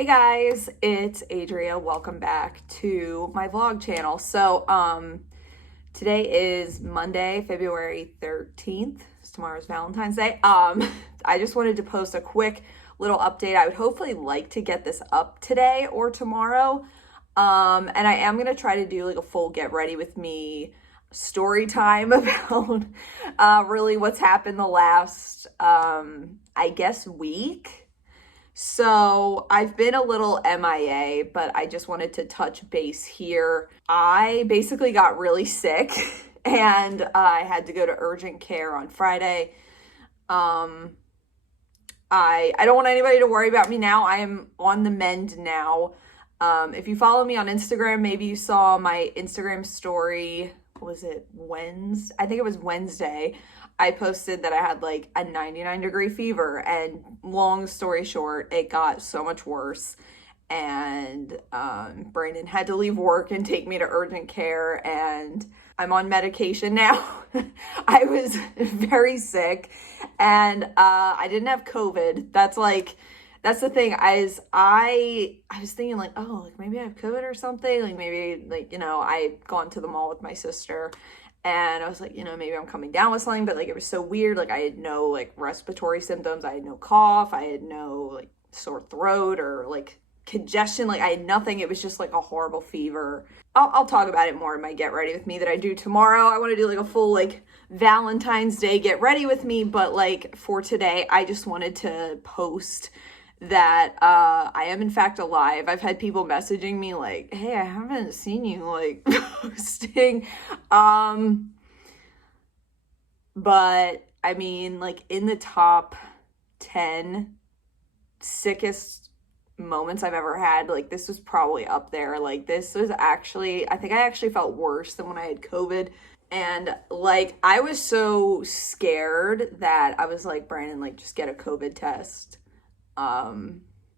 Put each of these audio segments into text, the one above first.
Hey guys, it's Adria. Welcome back to my vlog channel. Today is Monday, February 13th. Tomorrow's Valentine's Day. I just wanted to post a quick little update. I would hopefully like to get this up today or tomorrow. And I am going to try to do like a full get ready with me story time about really what's happened the last, I guess, week. So I've been a little MIA, but I just wanted to touch base here. I basically got really sick and I had to go to urgent care on Friday. I don't want anybody to worry about me now. I am on the mend now. If you follow me on Instagram, maybe you saw my Instagram story. Was it Wednesday? I think it was Wednesday. I posted that I had like a 99-degree fever, and long story short, it got so much worse. And Brandon had to leave work and take me to urgent care, and I'm on medication now. I was very sick, and I didn't have COVID. That's the thing. I was thinking like, oh, like maybe I have COVID or something. Like maybe I'd gone to the mall with my sister. And I was like, maybe I'm coming down with something, but like, it was so weird. Like I had no like respiratory symptoms. I had no cough. I had no like sore throat or like congestion. Like I had nothing. It was just like a horrible fever. I'll talk about it more in my get ready with me that I do tomorrow. I want to do like a full like Valentine's Day get ready with me. But like for today, I just wanted to post that I am in fact alive. I've had people messaging me like, hey, I haven't seen you like posting. But I mean, like in the top 10 sickest moments I've ever had, like this was probably up there. Like this was actually, I think I actually felt worse than when I had COVID. And like I was so scared that I was like, Brandon, like just get a COVID test.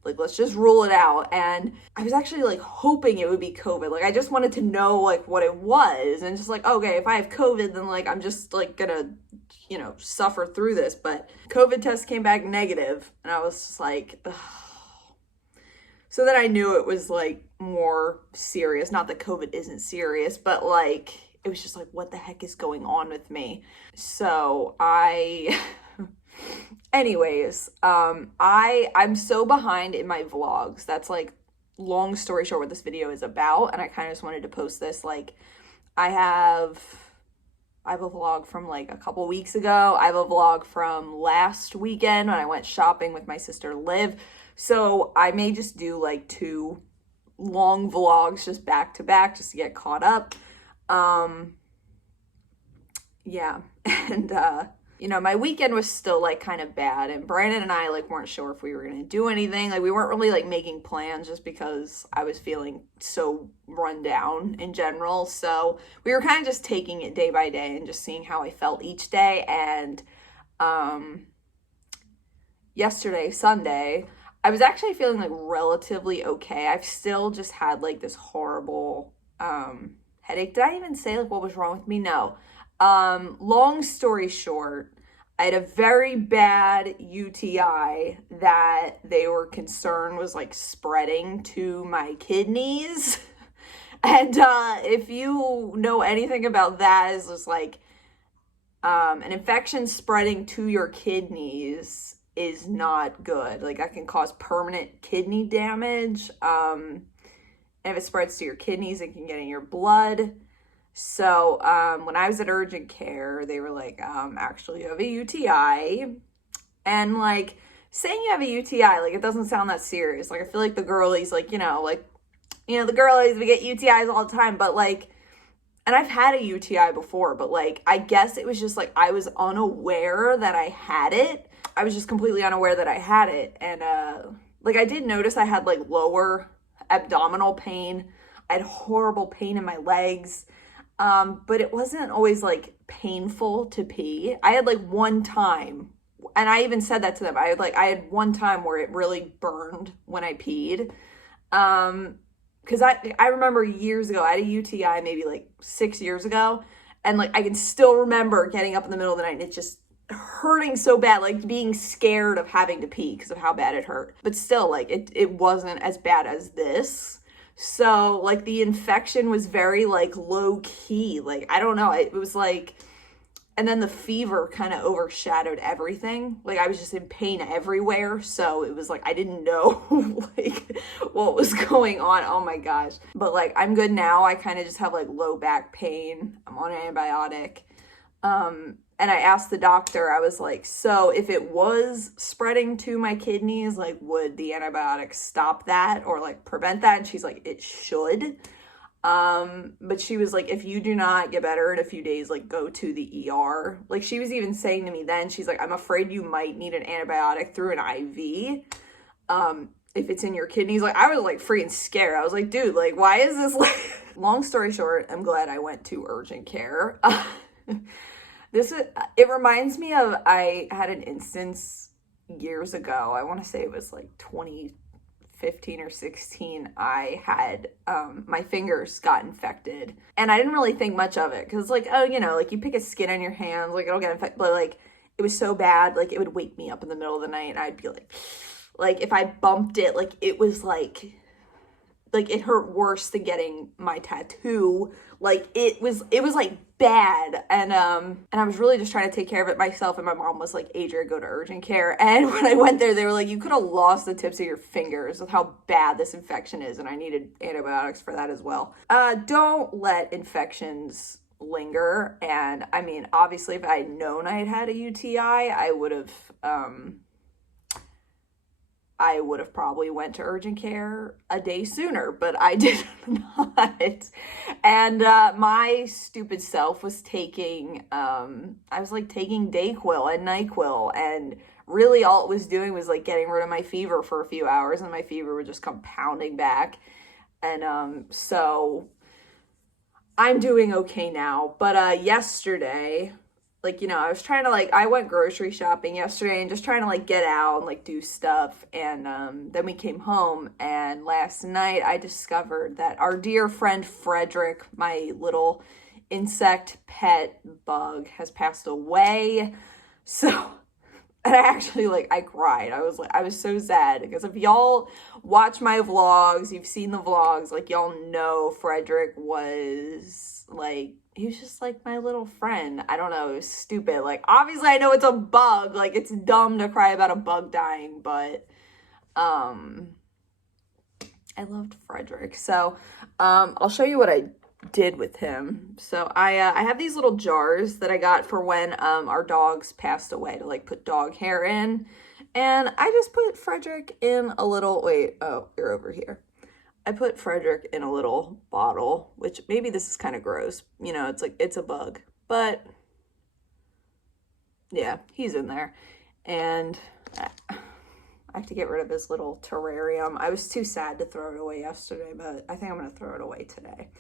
Like let's just rule it out. And I was actually like hoping it would be COVID. Like I just wanted to know like what it was, and just like, okay, if I have COVID, then like I'm just like gonna suffer through this. But COVID test came back negative, and I was just like, ugh. So then I knew it was like more serious. Not that COVID isn't serious, but like it was just like, what the heck is going on with me? So anyways, I'm so behind in my vlogs. That's like long story short what this video is about, and I kind of just wanted to post this. Like I have a vlog from like a couple weeks ago. I have a vlog from last weekend when I went shopping with my sister Liv. So I may just do like 2 long vlogs just back to back just to get caught up. Yeah. And my weekend was still like kind of bad, and Brandon and I like weren't sure if we were going to do anything. Like we weren't really like making plans just because I was feeling so run down in general. So we were kind of just taking it day by day and just seeing how I felt each day. And yesterday, Sunday, I was actually feeling like relatively okay. I've still just had like this horrible headache. Did I even say like what was wrong with me? No. Long story short, I had a very bad UTI that they were concerned was like spreading to my kidneys. And if you know anything about that, is just like an infection spreading to your kidneys is not good. Like that can cause permanent kidney damage. And if it spreads to your kidneys, it can get in your blood. So when I was at urgent care, they were like, actually you have a UTI. And like saying you have a UTI, like it doesn't sound that serious. Like I feel like the girlies, like, the girlies, we get UTIs all the time. But like, and I've had a UTI before, but like, I guess it was just like, I was unaware that I had it. I was just completely unaware that I had it. And like I did notice I had like lower abdominal pain. I had horrible pain in my legs. But it wasn't always like painful to pee. I had like one time, and I even said that to them. I had one time where it really burned when I peed. Cause I remember years ago, I had a UTI maybe like 6 years ago. And like, I can still remember getting up in the middle of the night and it just hurting so bad, like being scared of having to pee because of how bad it hurt. But still, like it wasn't as bad as this. So like the infection was very like low key. Like I don't know, it was like, and then the fever kind of overshadowed everything. Like I was just in pain everywhere. So it was like I didn't know like what was going on. Oh my gosh. But like I'm good now. I kind of just have like low back pain. I'm on an antibiotic. And I asked the doctor, I was like, so if it was spreading to my kidneys, like would the antibiotics stop that or like prevent that? And she's like, it should. But she was like, if you do not get better in a few days, like go to the ER. Like she was even saying to me then, she's like, I'm afraid you might need an antibiotic through an IV. If it's in your kidneys. Like I was like freaking scared. I was like, dude, like why is this like long story short, I'm glad I went to urgent care. It reminds me of, I had an instance years ago. I want to say it was like 2015 or 16. I had, my fingers got infected and I didn't really think much of it. Cause like, oh, you know, like you pick a skin on your hands, like it'll get infected. But like, it was so bad. Like it would wake me up in the middle of the night and I'd be like if I bumped it, like it was like it hurt worse than getting my tattoo. Like it was like bad. And I was really just trying to take care of it myself. And my mom was like, Adria, go to urgent care. And when I went there, they were like, you could have lost the tips of your fingers with how bad this infection is. And I needed antibiotics for that as well. Don't let infections linger. And I mean, obviously if I had known I had a UTI, I would have probably went to urgent care a day sooner, but I did not. And my stupid self was taking, I was like taking Dayquil and NyQuil, and really all it was doing was like getting rid of my fever for a few hours, and my fever would just come pounding back. And so I'm doing okay now. But yesterday, like, you know, I was trying to like, I went grocery shopping yesterday and just trying to like get out and like do stuff. And then we came home, and last night I discovered that our dear friend Frederick, my little insect pet bug, has passed away. So, and I actually like, I cried. I was so sad because if y'all watch my vlogs, you've seen the vlogs, like y'all know Frederick was like, he was just like my little friend. I don't know, it was stupid. Like obviously I know it's a bug, like it's dumb to cry about a bug dying, but I loved Frederick. So I'll show you what I did with him. So I have these little jars that I got for when our dogs passed away, to like put dog hair in. And I just put Frederick in a little, you're over here. I put Frederick in a little bottle, which maybe this is kind of gross. You know, it's like, it's a bug. But yeah, he's in there. And I have to get rid of his little terrarium. I was too sad to throw it away yesterday, but I think I'm going to throw it away today.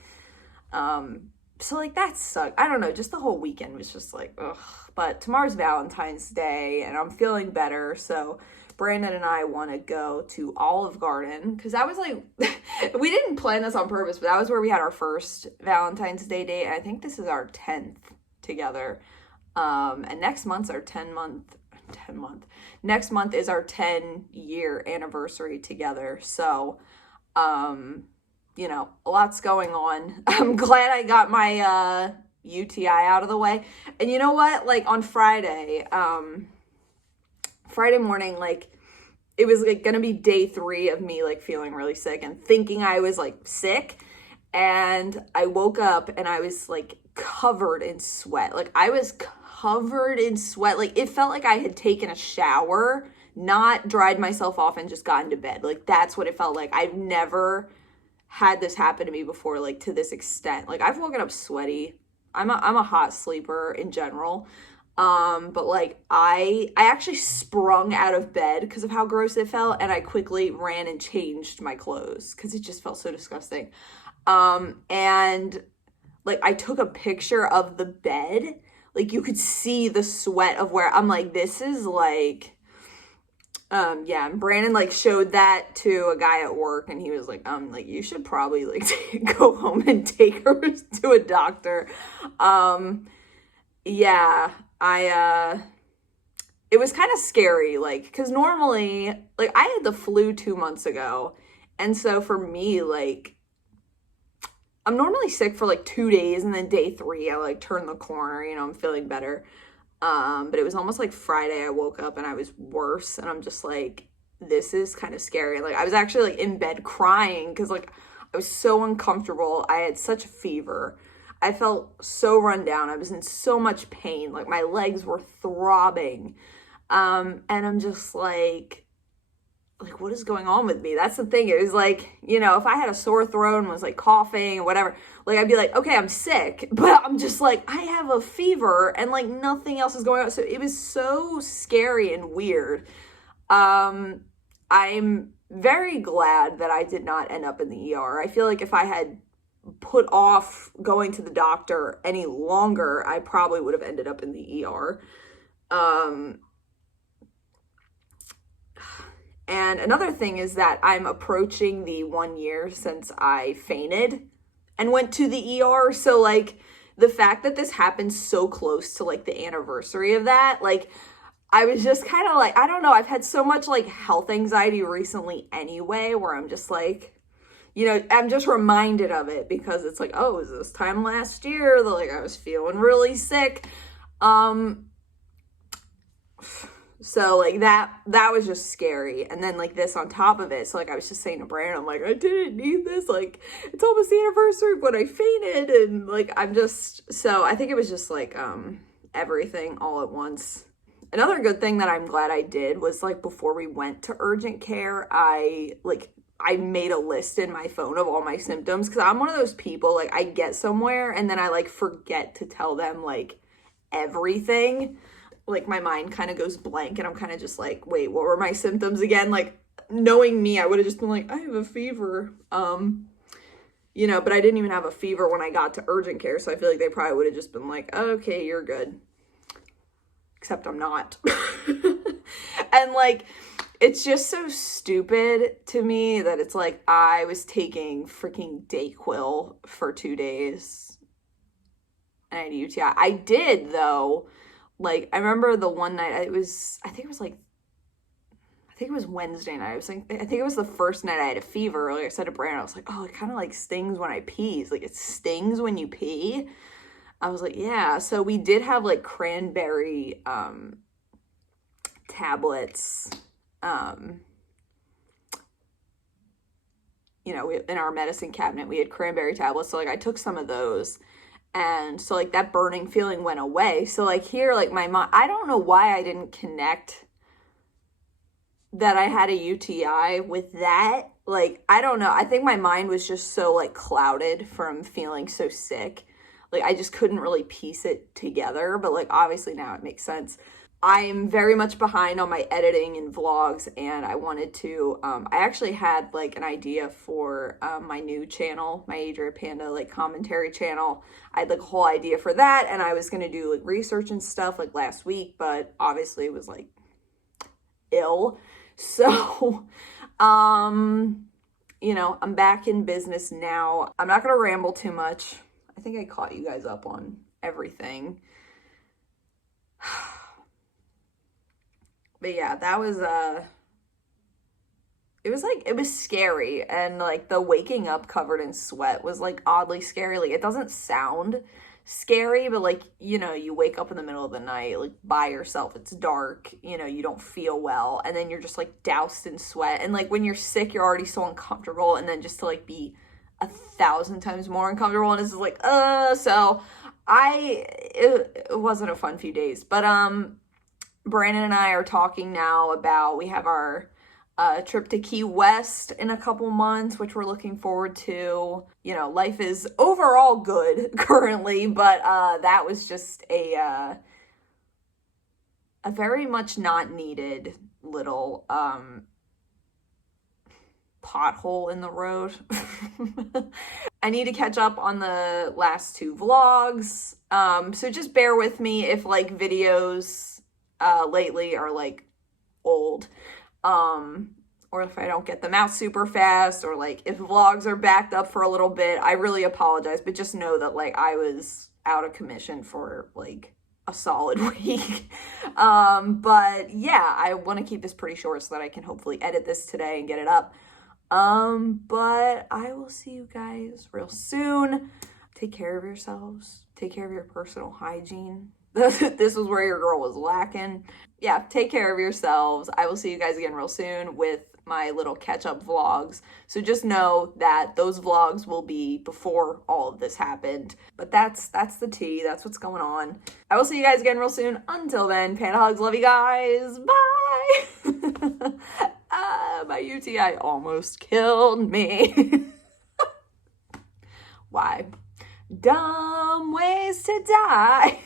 So like that sucked. I don't know, just the whole weekend was just like, ugh. But tomorrow's Valentine's Day and I'm feeling better. So Brandon and I want to go to Olive Garden, because that was like, we didn't plan this on purpose, but that was where we had our first Valentine's Day date. And I think this is our 10th together. And next month's our next month is our 10-year anniversary together. So, you know, a lot's going on. I'm glad I got my UTI out of the way. And you know what? Like on Friday morning, like it was like gonna be day 3 of me like feeling really sick and thinking I was like sick. And I woke up and I was like covered in sweat. Like I was covered in sweat. Like it felt like I had taken a shower, not dried myself off and just gotten to bed. Like that's what it felt like. I've never had this happen to me before, like to this extent. Like I've woken up sweaty. I'm a hot sleeper in general. But like I actually sprung out of bed because of how gross it felt, and I quickly ran and changed my clothes because it just felt so disgusting. And like I took a picture of the bed. Like you could see the sweat of where I'm like, this is like, yeah, and Brandon like showed that to a guy at work, and he was like, you should probably like go home and take her to a doctor. Yeah, it was kind of scary, like, because normally, like, I had the flu 2 months ago, and so for me, like, I'm normally sick for like 2 days, and then day 3, I like turn the corner, I'm feeling better. But it was almost like Friday I woke up and I was worse, and I'm just like, this is kind of scary. Like, I was actually like in bed crying because like I was so uncomfortable. I had such a fever. I felt so run down. I was in so much pain. Like, my legs were throbbing. And I'm just like, what is going on with me? That's the thing. It was like, if I had a sore throat and was like coughing or whatever, like, I'd be like, okay, I'm sick, but I'm just like, I have a fever and like nothing else is going on. So it was so scary and weird. I'm very glad that I did not end up in the ER. I feel like if I had put off going to the doctor any longer, I probably would have ended up in the ER. And another thing is that I'm approaching the 1 year since I fainted and went to the ER. So like, the fact that this happened so close to like the anniversary of that, like, I was just kind of like, I don't know, I've had so much like health anxiety recently anyway, where I'm just like, I'm just reminded of it because it's like, oh, it was this time last year that like I was feeling really sick. So like that was just scary. And then like this on top of it. So like I was just saying to Brandon, I'm like, I didn't need this. Like, it's almost the anniversary of when I fainted. And like, so I think it was just like everything all at once. Another good thing that I'm glad I did was like before we went to urgent care, I made a list in my phone of all my symptoms, because I'm one of those people, like, I get somewhere and then I like forget to tell them like everything. Like, my mind kind of goes blank and I'm kind of just like, wait, what were my symptoms again? Like, knowing me, I would have just been like, I have a fever. But I didn't even have a fever when I got to urgent care. So I feel like they probably would have just been like, okay, you're good. Except I'm not. And like, it's just so stupid to me that it's like, I was taking freaking Dayquil for 2 days and I had a UTI. I did though. Like, I remember the one night, I think it was Wednesday night. I think it was the first night I had a fever. Like I said to Brandon, I was like, oh, it kind of like stings when I pee. Like, it stings when you pee. I was like, yeah. So we did have like cranberry tablets, in our medicine cabinet. We had cranberry tablets. So like I took some of those. And so like that burning feeling went away. So like here, like my mom, I don't know why I didn't connect that I had a UTI with that. Like, I don't know. I think my mind was just so like clouded from feeling so sick. Like, I just couldn't really piece it together. But like, obviously now it makes sense. I am very much behind on my editing and vlogs, and I wanted to, I actually had like an idea for my new channel, my Adria Panda like commentary channel. I had like a whole idea for that, and I was going to do like research and stuff like last week, but obviously it was like ill. So, I'm back in business now. I'm not going to ramble too much. I think I caught you guys up on everything. But yeah, that was, it was scary. And like the waking up covered in sweat was like oddly scary. Like, it doesn't sound scary, but like, you wake up in the middle of the night, like by yourself, it's dark, you don't feel well. And then you're just like doused in sweat. And like when you're sick, you're already so uncomfortable. And then just to like be 1,000 times more uncomfortable. And it's just like, so it wasn't a fun few days, but, Brandon and I are talking now about, we have our trip to Key West in a couple months, which we're looking forward to. Life is overall good currently, but that was just a very much not needed little pothole in the road. I need to catch up on the last 2 vlogs, so just bear with me if like videos lately are like old, or if I don't get them out super fast, or like if vlogs are backed up for a little bit. I really apologize, but just know that like I was out of commission for like a solid week. But yeah, I want to keep this pretty short so that I can hopefully edit this today and get it up. But I will see you guys real soon. Take care of yourselves. Take care of your personal hygiene. This was where your girl was lacking. Yeah, take care of yourselves. I will see you guys again real soon with my little catch-up vlogs. So just know that those vlogs will be before all of this happened. But that's the tea. That's what's going on. I will see you guys again real soon. Until then, panda hugs. Love you guys. Bye. My UTI almost killed me. Why? Dumb ways to die.